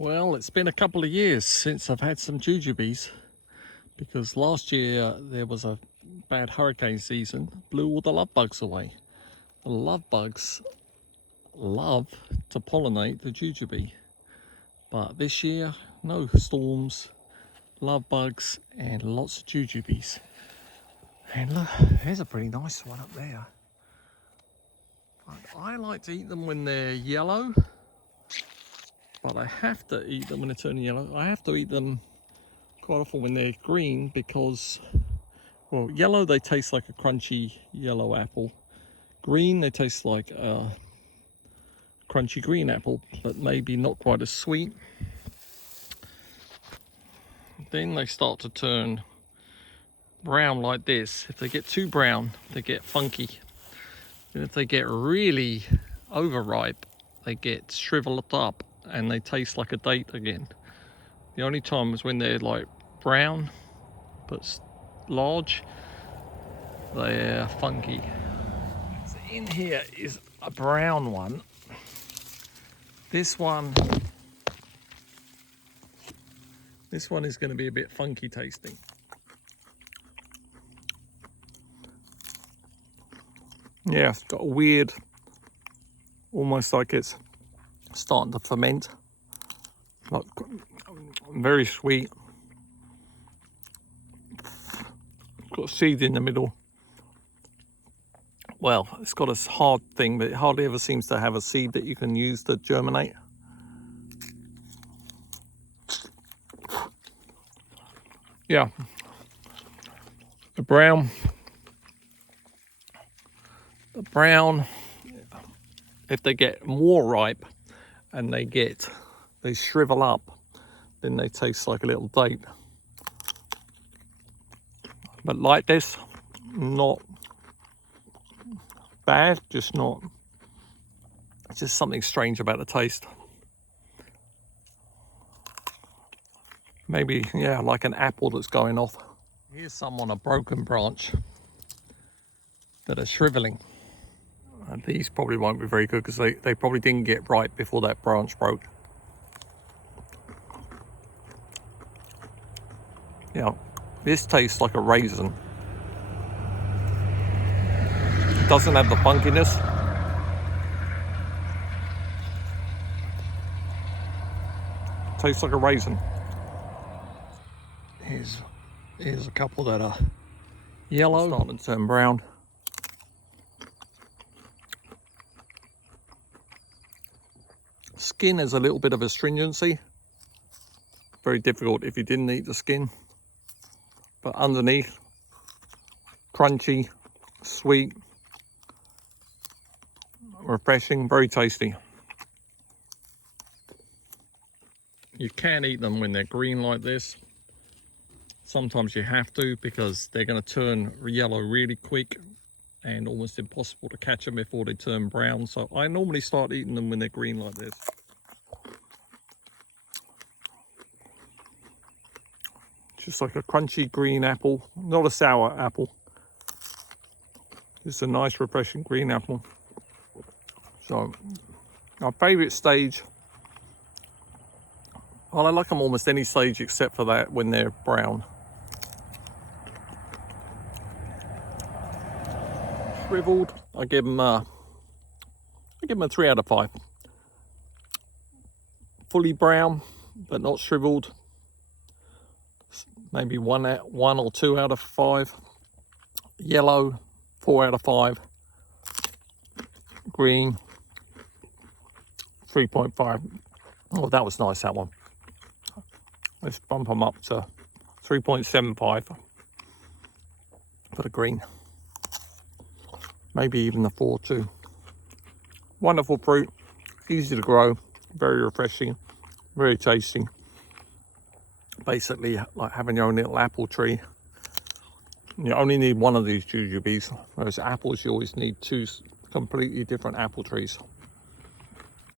Well, it's been a couple of years since I've had some jujubes because last year there was a bad hurricane season, blew all the love bugs away. The love bugs love to pollinate the jujube, but this year no storms, love bugs and lots of jujubes. And look, there's a pretty nice one up there. But I like to eat them when they're yellow. But I have to eat them when they turn yellow. I have to eat them quite often when they're green because, well, yellow they taste like a crunchy yellow apple. Green they taste like a crunchy green apple, but maybe not quite as sweet. Then they start to turn brown like this. If they get too brown, they get funky. And if they get really overripe, they get shriveled up and they taste like a date again. The only time is when they're like brown but large, they're funky. So in here is a brown one. This one is going to be a bit funky tasting. Yeah, it's got a weird, almost like it's starting to ferment. Like, very sweet. Got a seed in the middle. Well, it's got a hard thing, but it hardly ever seems to have a seed that you can use to germinate. Yeah, the brown, if they get more ripe and they shrivel up, then they taste like a little date. But like this, not bad, just not, it's just something strange about the taste. Maybe, yeah, like an apple that's going off. Here's some on a broken branch that are shriveling. And these probably won't be very good because they probably didn't get ripe before that branch broke. Yeah, this tastes like a raisin. It doesn't have the funkiness. It tastes like a raisin. Here's a couple that are yellow, starting to turn brown. Skin has a little bit of astringency. Very difficult if you didn't eat the skin. But underneath, crunchy, sweet, refreshing, very tasty. You can eat them when they're green like this. Sometimes you have to because they're going to turn yellow really quick and almost impossible to catch them before they turn brown. So I normally start eating them when they're green like this. Just like a crunchy green apple, not a sour apple. Just a nice refreshing green apple. So our favourite stage, well, I like them almost any stage except for that when they're brown. Shriveled, I give them a 3 out of 5. Fully brown but not shriveled, maybe 1 or 2 out of 5. Yellow, 4 out of 5. Green, 3.5. Oh, that was nice, that one. Let's bump them up to 3.75 for the green. Maybe even the 4 too. Wonderful fruit, easy to grow, very refreshing, very tasty. Basically like having your own little apple tree. You only need one of these jujubes, whereas apples you always need 2 completely different apple trees.